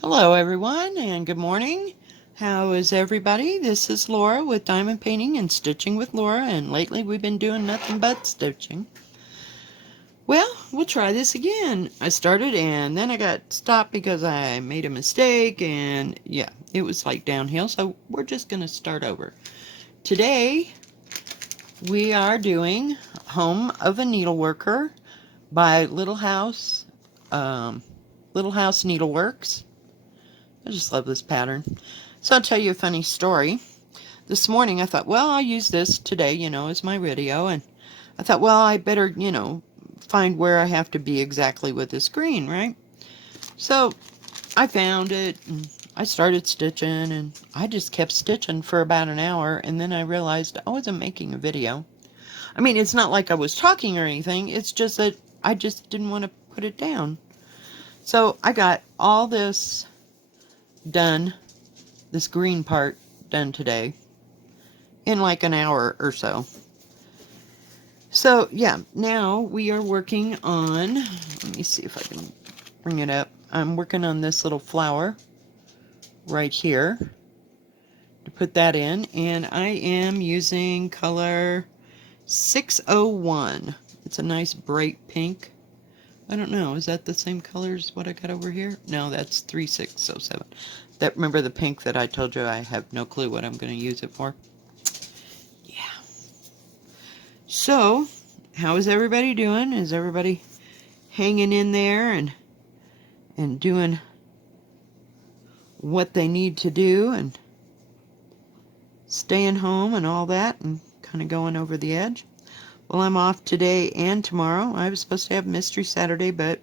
Hello everyone and good morning. How is everybody? This is Laura with Diamond Painting and Stitching with Laura, and lately we've been doing nothing but stitching. Well, we'll try this again. I started and then I got stopped because I made a mistake, and yeah, it was like downhill, so we're just going to start over. Today we are doing Home of a Needleworker by Little House Needleworks. I just love this pattern. So I'll tell you a funny story. This morning I thought, well, I'll use this today, as my video. And I thought, well, I better, find where I have to be exactly with this green, right? So I found it and I started stitching, and I just kept stitching for about an hour, and then I realized I wasn't making a video. I mean, it's not like I was talking or anything. It's just that I just didn't want to put it down. So I got all this done, this green part done today, in like an hour or so. So yeah, now we are working on, let me see if I can bring it up. I'm working on this little flower right here to put that in, and I am using color 601. It's a nice bright pink. I don't know, is that the same color as what I got over here? No, that's 3607. That, remember the pink that I told you I have no clue what I'm going to use it for? Yeah. So, how is everybody doing? Is everybody hanging in there and doing what they need to do and staying home and all that and kind of going over the edge? Well, I'm off today and tomorrow. I was supposed to have Mystery Saturday, but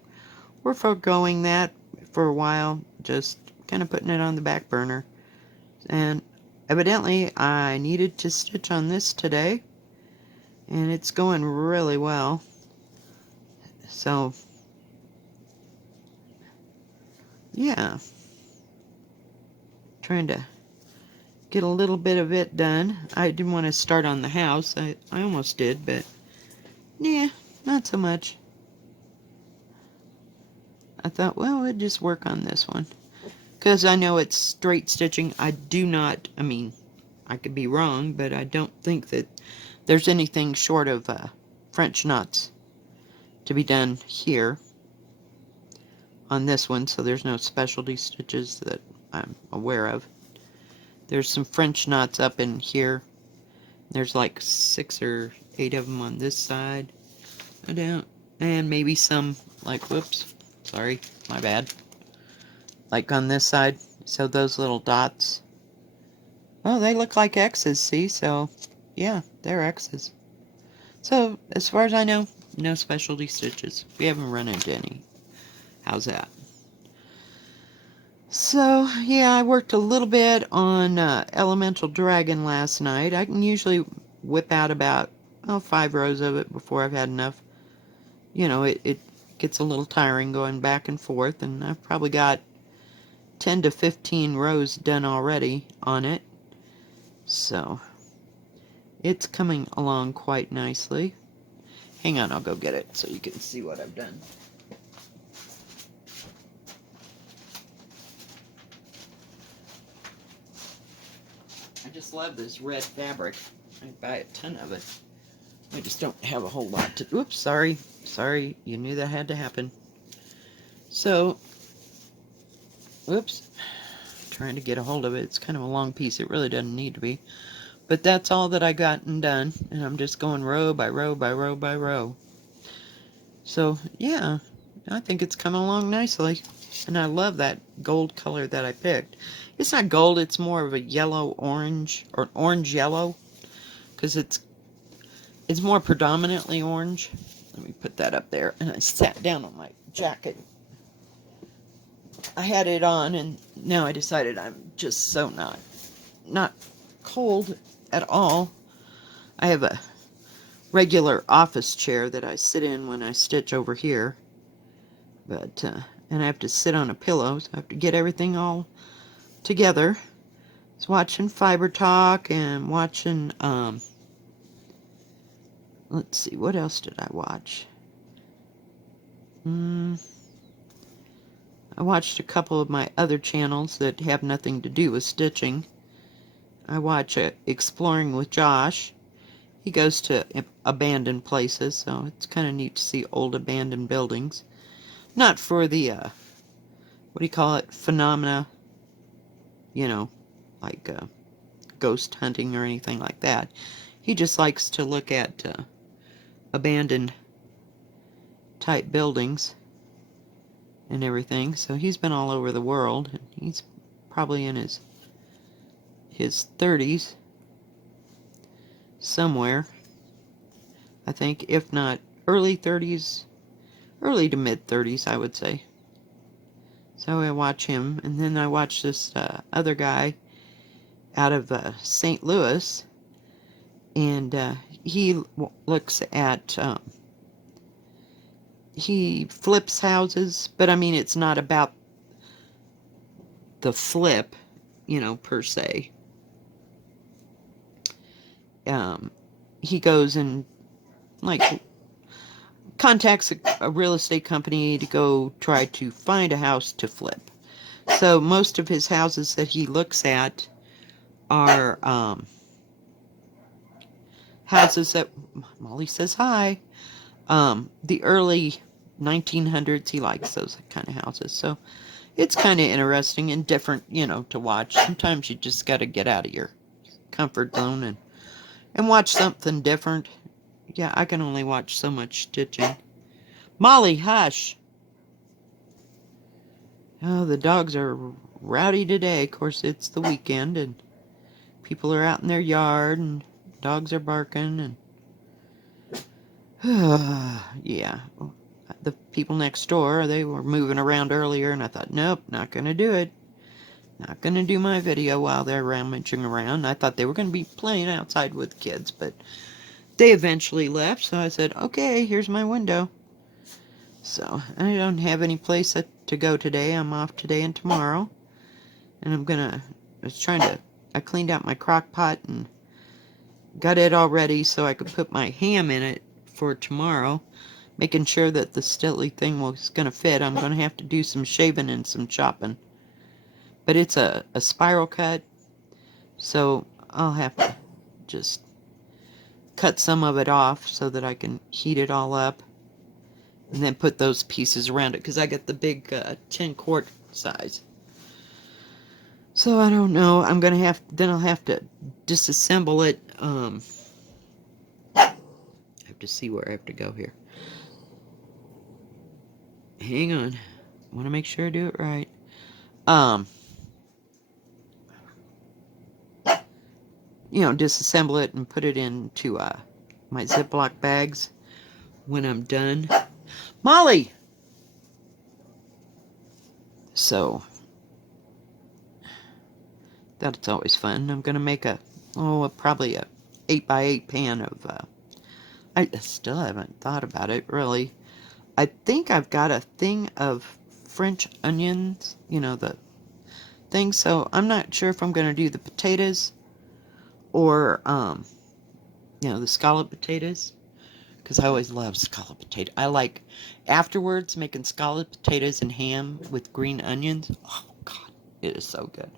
we're foregoing that for a while, just kind of putting it on the back burner. And evidently I needed to stitch on this today, and it's going really well. So yeah, trying to get a little bit of it done. I didn't want to start on the house. I almost did, but yeah, not so much. I thought, well, we'll just work on this one, because I know it's straight stitching. I mean, I could be wrong, but I don't think that there's anything short of French knots to be done here on this one, so there's no specialty stitches that I'm aware of. There's some French knots up in here. There's like 6 or 8 of them on this side. I don't, and maybe some, like, whoops, sorry, my bad, like on this side. So those little dots, oh, they look like X's, see? So yeah, they're X's. So as far as I know, no specialty stitches. We haven't run into any. How's that? So yeah, I worked a little bit on Elemental Dragon last night. I can usually whip out about 5 rows of it before I've had enough. It gets a little tiring going back and forth, and I've probably got 10 to 15 rows done already on it. So it's coming along quite nicely. Hang on, I'll go get it so you can see what I've done. I just love this red fabric. I'd buy a ton of it. I just don't have a whole lot to... Oops, sorry. Sorry, you knew that had to happen. So, whoops. Trying to get a hold of it. It's kind of a long piece. It really doesn't need to be. But that's all that I gotten done. And I'm just going row by row by row by row. So, yeah. I think it's coming along nicely. And I love that gold color that I picked. It's not gold, it's more of a yellow-orange, or orange-yellow, because it's more predominantly orange. Let me put that up there. And I sat down on my jacket. I had it on, and now I decided I'm just so not cold at all. I have a regular office chair that I sit in when I stitch over here. But, and I have to sit on a pillow, so I have to get everything all together. I was watching Fiber Talk and watching, let's see, what else did I watch? I watched a couple of my other channels that have nothing to do with stitching. I watch Exploring with Josh. He goes to abandoned places, so it's kind of neat to see old abandoned buildings. Not for the, what do you call it, phenomena, you know, like ghost hunting or anything like that. He just likes to look at abandoned type buildings and everything. So he's been all over the world. He's probably in his 30s somewhere, I think, if not early 30s, early to mid 30s, I would say. So I watch him, and then I watch this other guy out of St. Louis, and he looks at, he flips houses, but I mean, it's not about the flip, you know, per se. He goes and, like, contacts a real estate company to go try to find a house to flip. So most of his houses that he looks at are houses that, Molly says hi, the early 1900s. He likes those kind of houses. So it's kind of interesting and different, you know, to watch. Sometimes you just got to get out of your comfort zone and watch something different. Yeah, I can only watch so much stitching. Molly, hush. Oh, the dogs are rowdy today. Of course, it's the weekend, and people are out in their yard, and dogs are barking, and yeah. The people next door, they were moving around earlier, and I thought, nope, not going to do it. Not going to do my video while they're rummaging around. I thought they were going to be playing outside with kids, but they eventually left, so I said, okay, here's my window. So, I don't have any place to go today. I'm off today and tomorrow. And I cleaned out my crock pot and got it all ready so I could put my ham in it for tomorrow. Making sure that the Stilly thing was going to fit. I'm going to have to do some shaving and some chopping. But it's a spiral cut, so I'll have to just cut some of it off so that I can heat it all up. And then put those pieces around it, because I got the big 10-quart size. So I don't know. Then I'll have to disassemble it. I have to see where I have to go here. Hang on. I want to make sure I do it right. You know, disassemble it and put it into my Ziploc bags when I'm done. Molly! So, that's always fun. I'm going to make probably a 8x8 pan of, I still haven't thought about it, really. I think I've got a thing of French onions, you know, the thing, so I'm not sure if I'm going to do the potatoes or, you know, the scalloped potatoes, because I always love scalloped potato. I like, afterwards, making scalloped potatoes and ham with green onions. Oh, God, it is so good.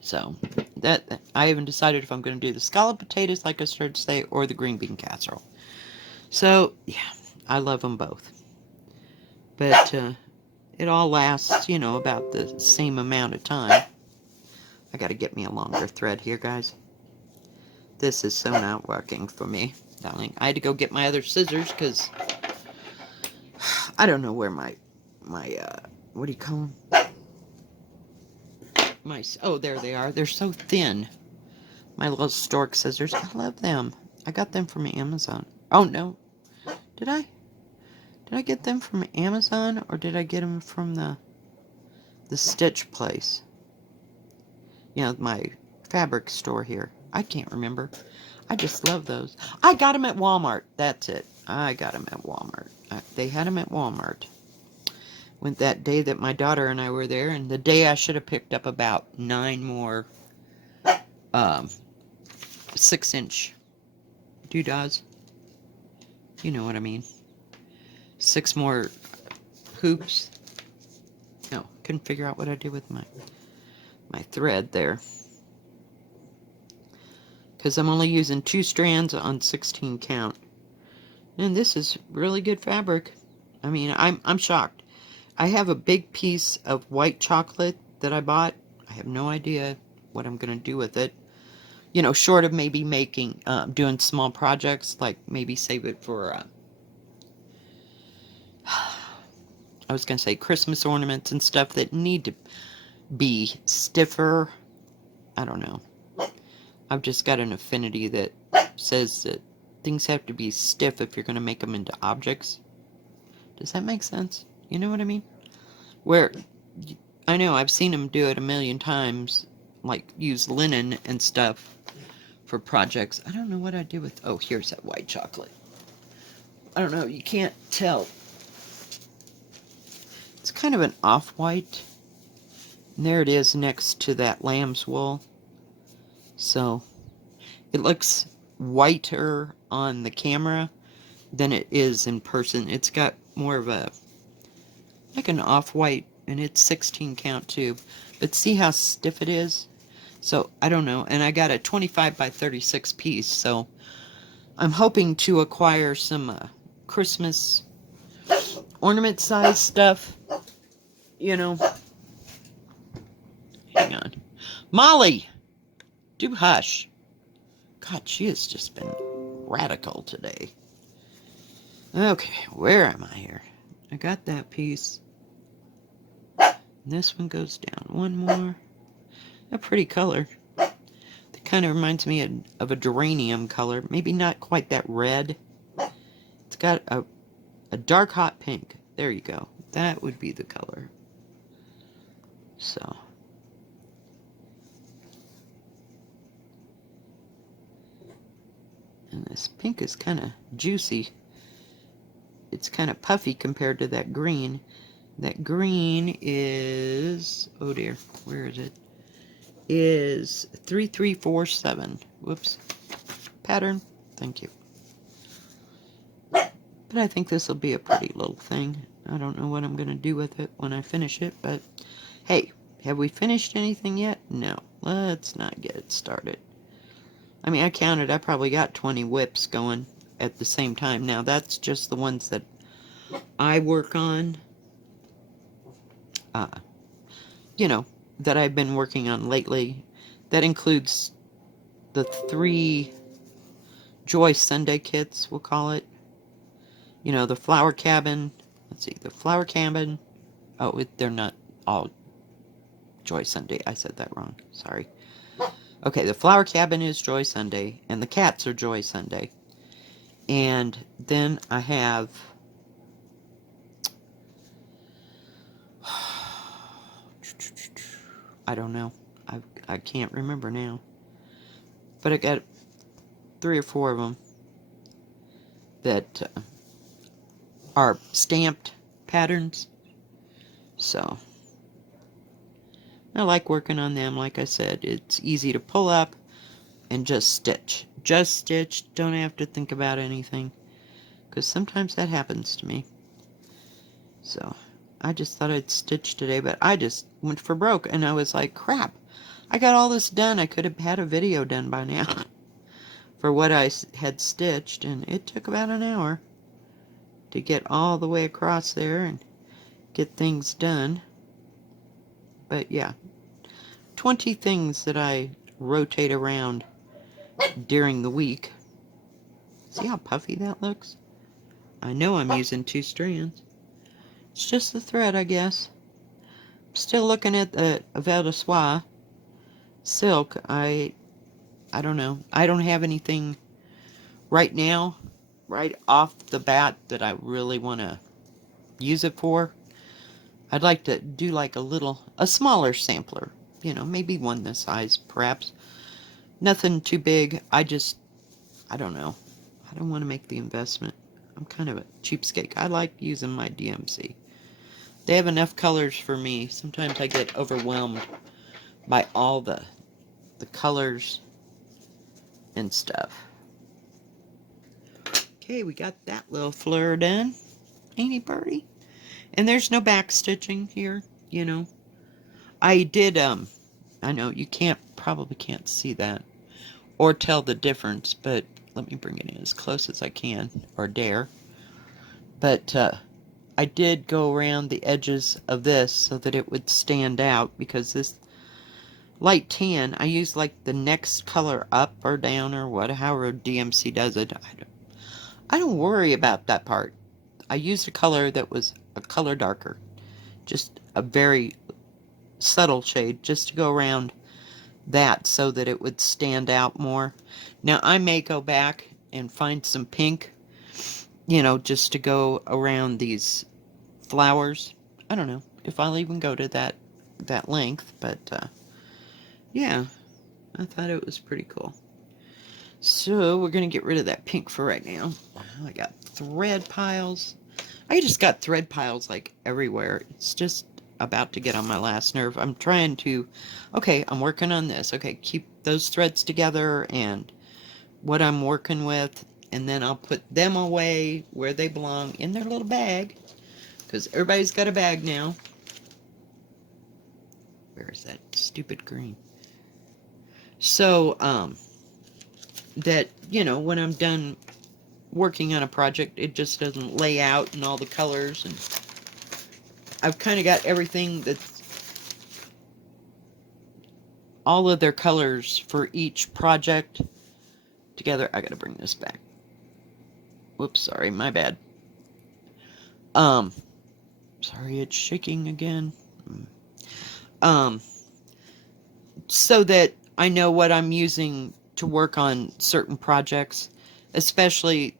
So, I haven't decided if I'm going to do the scalloped potatoes, like I started to say, or the green bean casserole. So, yeah, I love them both. But, it all lasts, you know, about the same amount of time. I gotta get me a longer thread here, guys. This is so not working for me, darling. I had to go get my other scissors, because I don't know where my what do you call them? Oh, there they are. They're so thin. My little stork scissors. I love them. I got them from Amazon. Oh, no. Did I? Did I get them from Amazon, or did I get them from the Stitch place? You know, my fabric store here. I can't remember. I just love those. I got them at Walmart. That's it. I got them at Walmart. They had them at Walmart. Went that day that my daughter and I were there, and the day I should have picked up about 9 more 6-inch doodads. You know what I mean. 6 more hoops. No, couldn't figure out what I did with my thread there. Because I'm only using 2 strands on 16 count. And this is really good fabric. I mean, I'm shocked. I have a big piece of white chocolate that I bought. I have no idea what I'm going to do with it. You know, short of maybe making, doing small projects, like maybe save it for, I was going to say Christmas ornaments and stuff that need to be stiffer. I don't know. I've just got an affinity that says that things have to be stiff if you're going to make them into objects. Does that make sense? You know what I mean? Where, I know I've seen them do it a million times, like use linen and stuff for projects. I don't know what I do with, oh, here's that white chocolate. I don't know, you can't tell. It's kind of an off-white. And there it is next to that lamb's wool. So, it looks whiter on the camera than it is in person. It's got more of a, like an off-white, and it's 16 count too. But see how stiff it is? So, I don't know. And I got a 25 by 36 piece, so I'm hoping to acquire some Christmas ornament size stuff. You know. Hang on. Molly! Do hush. God, she has just been radical today. Okay, where am I here? I got that piece. This one goes down. One more. A pretty color. It kind of reminds me of a geranium color. Maybe not quite that red. It's got a dark hot pink. There you go. That would be the color. So. And this pink is kind of juicy. It's kind of puffy compared to that green. That green is, oh dear, where is it? Is 3347. Whoops. Pattern. Thank you. But I think this will be a pretty little thing. I don't know what I'm going to do with it when I finish it, but hey, have we finished anything yet? No. Let's not get it started. I mean, I counted, I probably got 20 whips going at the same time. Now, that's just the ones that I work on. You know, that I've been working on lately. That includes the 3 Joy Sunday kits, we'll call it. You know, the flower cabin. Let's see, the flower cabin. Oh, they're not all Joy Sunday. I said that wrong. Sorry. Okay, the flower cabin is Joy Sunday, and the cats are Joy Sunday. And then I have I don't know. I can't remember now. But I got 3 or 4 of them that are stamped patterns. So, I like working on them. Like I said, it's easy to pull up and just stitch. Just stitch. Don't have to think about anything. Because sometimes that happens to me. So, I just thought I'd stitch today, but I just went for broke. And I was like, crap. I got all this done. I could have had a video done by now. For what I had stitched. And it took about an hour to get all the way across there and get things done. But yeah, 20 things that I rotate around during the week. See how puffy that looks? I know I'm using 2 strands. It's just the thread, I guess. I'm still looking at the Vel de Soie silk. I don't know. I don't have anything right now, right off the bat, that I really want to use it for. I'd like to do like a smaller sampler. You know, maybe one this size, perhaps. Nothing too big. I don't know. I don't want to make the investment. I'm kind of a cheapskate. I like using my DMC. They have enough colors for me. Sometimes I get overwhelmed by all the colors and stuff. Okay, we got that little fleur done. Ain't he, birdie? And there's no back stitching here, you know. I did, I know you probably can't see that or tell the difference, but let me bring it in as close as I can, or dare. But I did go around the edges of this so that it would stand out, because this light tan, I use like the next color up or down or however DMC does it. I don't worry about that part. I used a color that was a color darker, just a very subtle shade, just to go around that so that it would stand out more. Now I may go back and find some pink, you know, just to go around these flowers. I don't know if I'll even go to that length, but yeah, I thought it was pretty cool. So we're gonna get rid of that pink for right now. I got thread piles. I just got thread piles like everywhere. It's just about to get on my last nerve. I'm trying to, okay, I'm working on this. Okay, keep those threads together and what I'm working with, and then I'll put them away where they belong, in their little bag, because everybody's got a bag now. Where is that stupid green? So, that, you know, when I'm done working on a project, it just doesn't lay out in all the colors, and I've kind of got everything that's all of their colors for each project together. I gotta bring this back. Whoops, sorry, my bad. Sorry, it's shaking again. So that I know what I'm using to work on certain projects, especially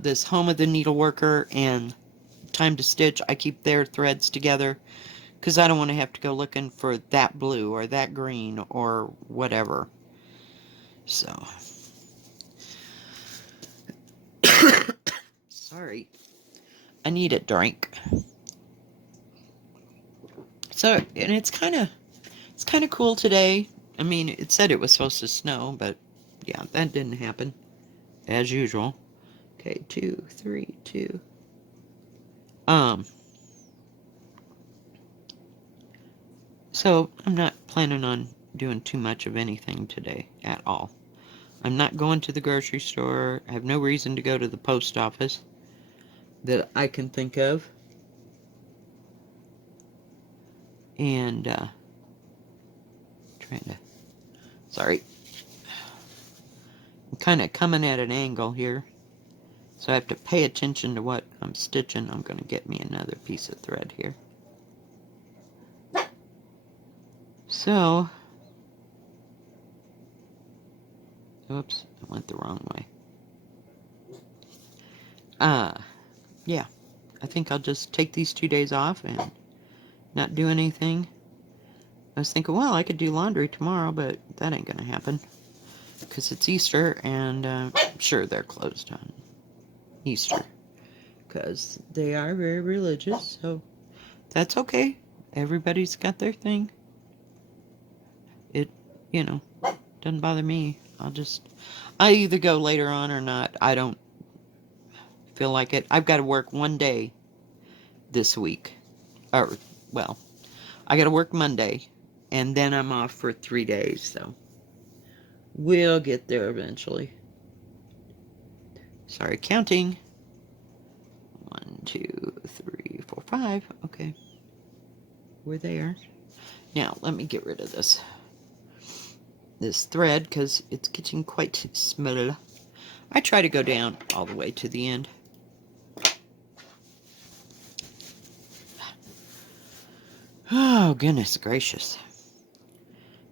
this Home of the Needleworker and Time to Stitch. I keep their threads together because I don't want to have to go looking for that blue or that green or whatever. So, sorry, I need a drink. So, and it's kind of cool today. I mean, it said it was supposed to snow, but yeah, that didn't happen as usual. Okay, 2, 3, 2. So I'm not planning on doing too much of anything today at all. I'm not going to the grocery store. I have no reason to go to the post office that I can think of. And, sorry. I'm kind of coming at an angle here. So I have to pay attention to what I'm stitching. I'm going to get me another piece of thread here. So, oops, I went the wrong way. Yeah, I think I'll just take these 2 days off and not do anything. I was thinking, well, I could do laundry tomorrow, but that ain't gonna happen because it's Easter, and I'm sure they're closed on Easter because they are very religious, so that's okay. Everybody's got their thing. It, you know, doesn't bother me. I either go later on or not. I don't feel like it. I've got to work one day this week. Or, well, I got to work Monday, and then I'm off for 3 days, so we'll get there eventually. Sorry, counting. 1, 2, 3, 4, 5. Okay. We're there. Now, let me get rid of this thread because it's getting quite small. I try to go down all the way to the end. Oh, goodness gracious.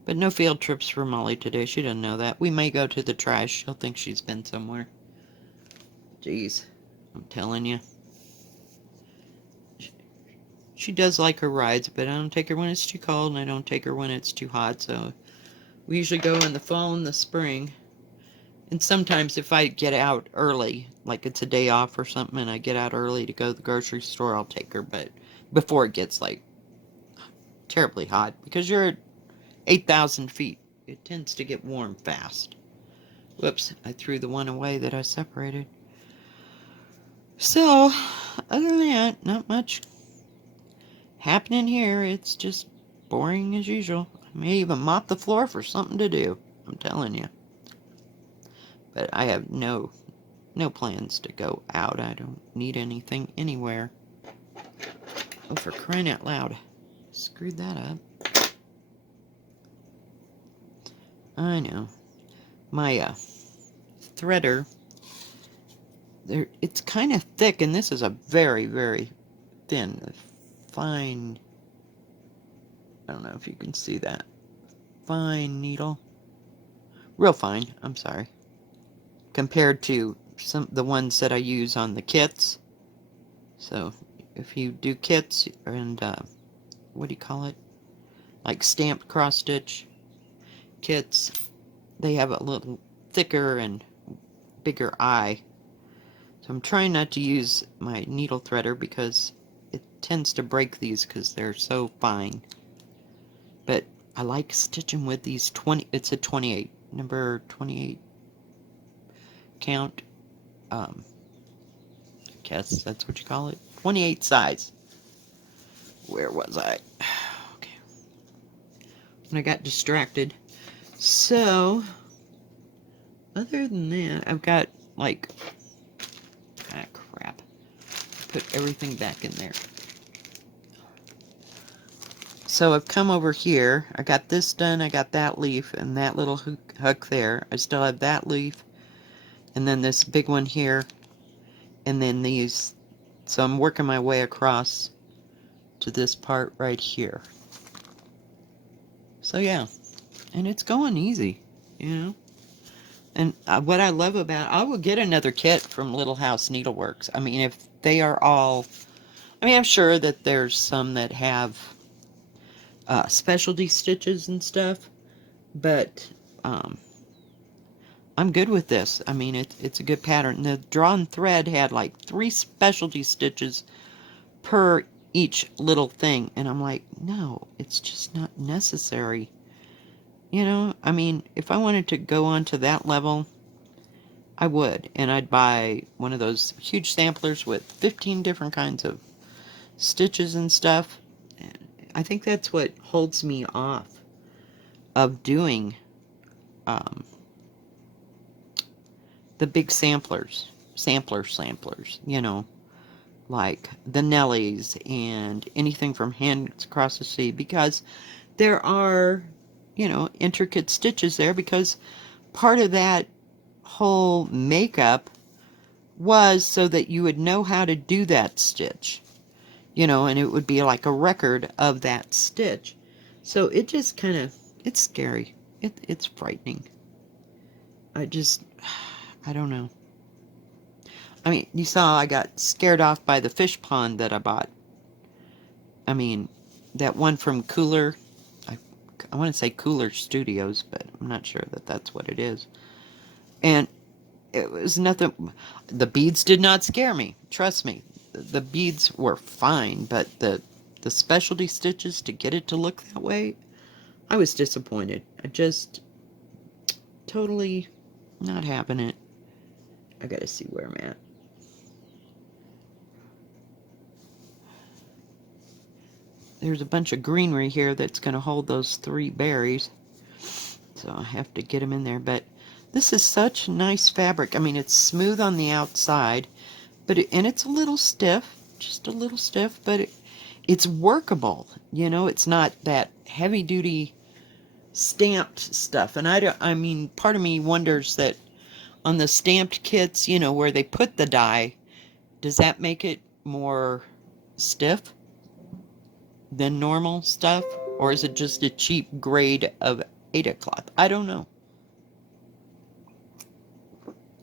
But no field trips for Molly today. She doesn't know that. We may go to the trash. She'll think she's been somewhere. Jeez. I'm telling you. She does like her rides, but I don't take her when it's too cold, and I don't take her when it's too hot, so we usually go in the fall and the spring. And sometimes if I get out early, like it's a day off or something, and I get out early to go to the grocery store, I'll take her, but before it gets, like, terribly hot, because you're at 8,000 feet. It tends to get warm fast. Whoops, I threw the one away that I separated. So, other than that, not much happening here. It's just boring as usual. I may even mop the floor for something to do. I'm telling you. But I have no plans to go out. I don't need anything anywhere. Oh, for crying out loud. Screwed that up. I know. My threader, it's kind of thick, and this is a very, very thin, fine, I don't know if you can see that, fine needle. Real fine, I'm sorry. Compared to the ones that I use on the kits. So, if you do kits, and, what do you call it? Like stamped cross-stitch kits, they have a little thicker and bigger eye. So I'm trying not to use my needle threader because it tends to break these because they're so fine. But I like stitching with these 20, it's a 28, number 28 count. I guess that's what you call it. 28 size. Where was I? Okay. And I got distracted. So, other than that, I've got like, ah, crap. Put everything back in there. So I've come over here. I got this done. I got that leaf and that little hook there. I still have that leaf. And then this big one here. And then these. So I'm working my way across to this part right here. So yeah. And it's going easy, you know. And what I love about it, I will get another kit from Little House Needleworks. I mean, if they are all, I mean, I'm sure that there's some that have specialty stitches and stuff, but I'm good with this. I mean, it's a good pattern. The drawn thread had like 3 specialty stitches per each little thing, and I'm like, no, it's just not necessary. You know, I mean, if I wanted to go on to that level, I would, and I'd buy one of those huge samplers with 15 different kinds of stitches and stuff. I think that's what holds me off of doing the big samplers, you know, like the Nellies and anything from Hands Across the Sea, because there are, you know, intricate stitches there, because part of that whole makeup was so that you would know how to do that stitch, you know, and it would be like a record of that stitch. So it just kind of, it's scary. It's frightening. I don't know. I mean, you saw I got scared off by the fish pond that I bought. I mean, that one from Cooler, I want to say Cooler Studios, but I'm not sure that that's what it is. And it was nothing, the beads did not scare me, trust me. The beads were fine, but the specialty stitches to get it to look that way, I was disappointed. I just totally not having it. I gotta see where I'm at. There's a bunch of greenery here that's going to hold those 3 berries. So I have to get them in there. But this is such nice fabric. I mean, it's smooth on the outside, but and it's a little stiff, just a little stiff, but it's workable. You know, it's not that heavy-duty stamped stuff. And I mean, part of me wonders that on the stamped kits, you know, where they put the dye, does that make it more stiff than normal stuff? Or is it just a cheap grade of Ada cloth? I don't know.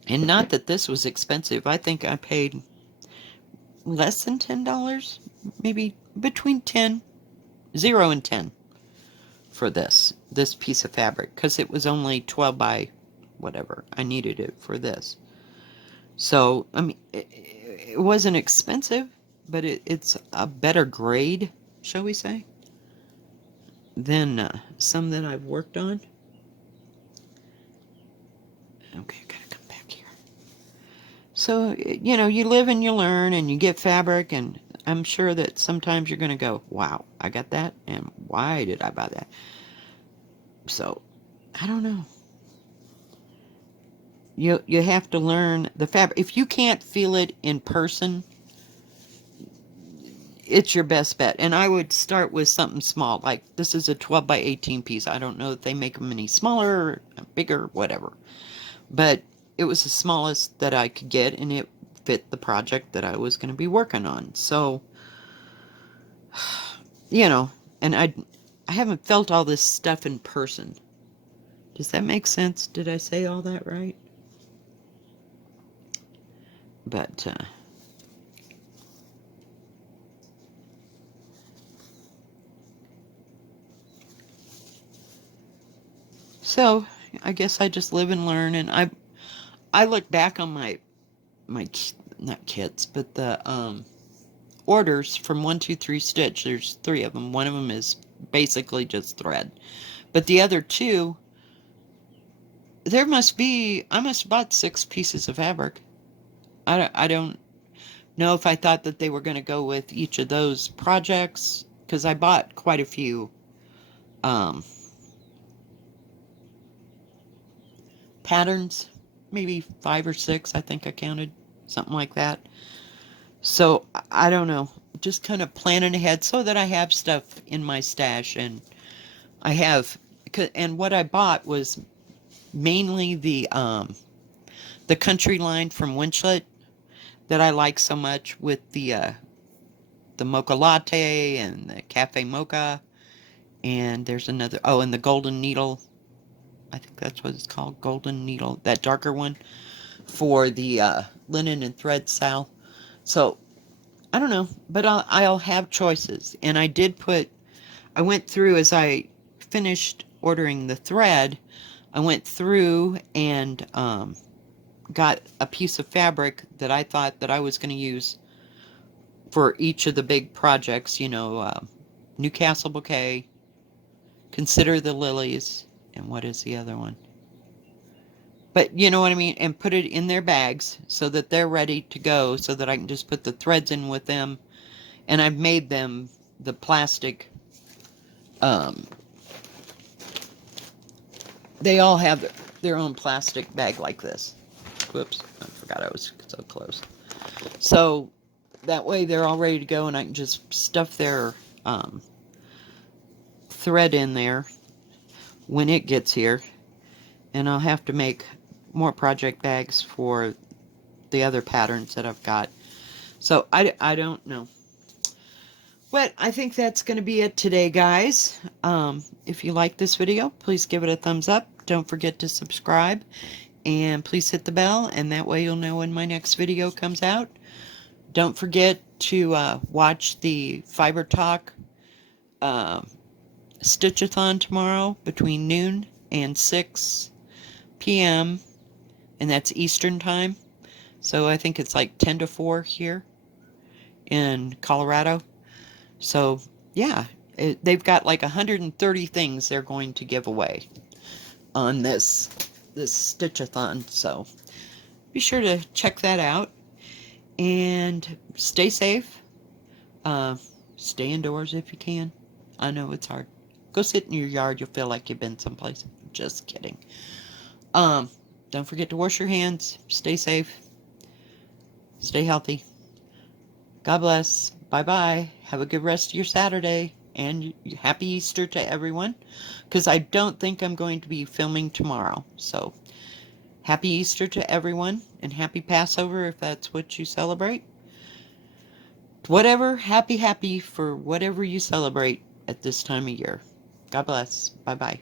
And not that this was expensive. I think I paid less than $10, maybe between 0 and 10 for this piece of fabric, because it was only 12 by whatever. I needed it for this. So, I mean, it wasn't expensive, but it's a better grade, shall we say, than some that I've worked on. Okay, gotta come back here. So, you know, you live and you learn and you get fabric, and I'm sure that sometimes you're going to go, wow, I got that, and why did I buy that? So, I don't know. You have to learn the fabric. If you can't feel it in person, it's your best bet. And I would start with something small. Like, this is a 12 by 18 piece. I don't know if they make them any smaller, or bigger, whatever. But it was the smallest that I could get, and it fit the project that I was going to be working on. So, you know, and I haven't felt all this stuff in person. Does that make sense? Did I say all that right? But, so, I guess I just live and learn, and I look back on my not kits, but the orders from 123 Stitch. There's 3 of them. One of them is basically just thread, but the other 2, I must have bought 6 pieces of fabric. I don't know if I thought that they were going to go with each of those projects, because I bought quite a few um, patterns, maybe 5 or 6, I think I counted, something like that. So I don't know, just kind of planning ahead so that I have stuff in my stash, and I have, and what I bought was mainly the country line from Winchlet that I like so much, with the mocha latte and the cafe mocha, and there's another, oh, and the golden needle. I think that's what it's called, golden needle, that darker one for the linen and thread sal. So I don't know, but I'll have choices. And I went through, as I finished ordering the thread, I went through and got a piece of fabric that I thought that I was going to use for each of the big projects, Newcastle Bouquet, Consider the Lilies, and what is the other one? But you know what I mean? And put it in their bags so that they're ready to go, so that I can just put the threads in with them. And I've made them the plastic. They all have their own plastic bag like this. Whoops, I forgot I was so close. So that way they're all ready to go, and I can just stuff their thread in there when it gets here. And I'll have to make more project bags for the other patterns that I've got. So I don't know. But I think that's going to be it today, guys. If you like this video, please give it a thumbs up. Don't forget to subscribe. And please hit the bell, and that way you'll know when my next video comes out. Don't forget to watch the Fiber Talk Stitchathon tomorrow between noon and 6 p.m. And that's Eastern time. So I think it's like 10 to 4 here in Colorado. So yeah, they've got like 130 things they're going to give away on this Stitchathon. So be sure to check that out, and stay safe. Stay indoors if you can. I know it's hard. Go sit in your yard. You'll feel like you've been someplace. Just kidding. Don't forget to wash your hands. Stay safe. Stay healthy. God bless. Bye-bye. Have a good rest of your Saturday. And happy Easter to everyone. Because I don't think I'm going to be filming tomorrow. So, happy Easter to everyone. And happy Passover if that's what you celebrate. Whatever. Happy for whatever you celebrate at this time of year. God bless. Bye-bye.